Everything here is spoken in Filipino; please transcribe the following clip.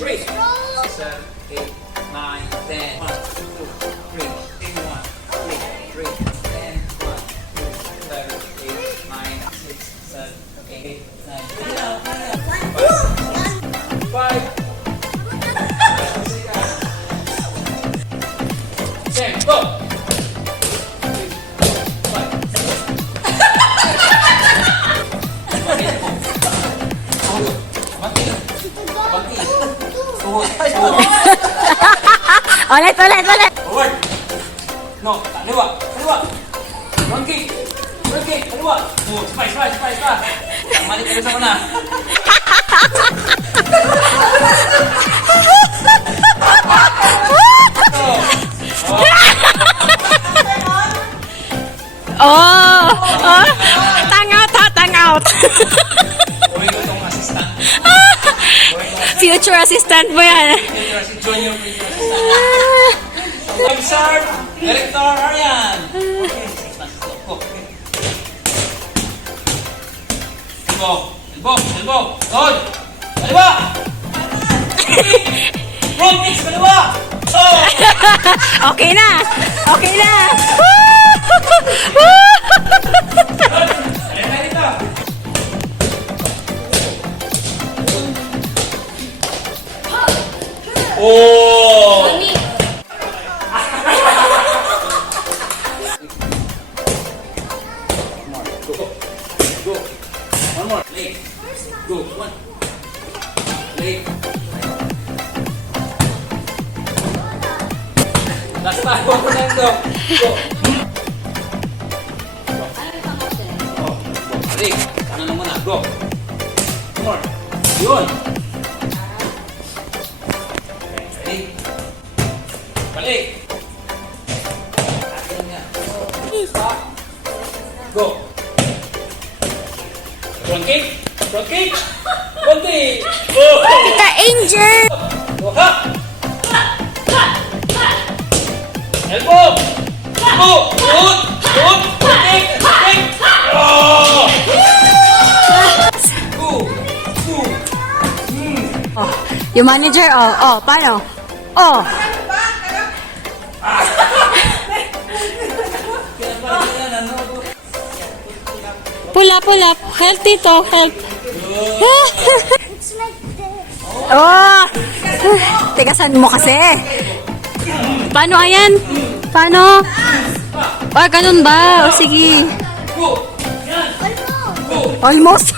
3, 6, 7, 8, 9, 10. 1, 2, 3, 1, 2, 3, 10, 1, 2, 7, 8, 9, 6, 7, 8, 9, 5. 10, go! Ulit. Forward. No, kaliwa. Front kick, kaliwa. Oh, spy. Mali ka sa una. Tang out. Uwi ko itong assistant. Future assistant mo yan. Si Junior future assistant. Observe, Director Arian. Okay, go. Elbow. Good. Kaliwa. Front kicks, kaliwa. Oh. Okay na. Oh! Go. One more. Leg. Go. One. Leg. Last time. Go. Go. Oh. Leg. Kanan na muna. Go. One more. Yun. Balik. Stop. Go. Front kick. Konti. Kita Angel. Go ha. Elbow. Go. Good. Kick. Oh. Two. Yung manager, paano? Pull up. Healthy to, help. Tigasan mo kasi. Paano ayan? Paano? Ganun ba? O sige. Go. Almost.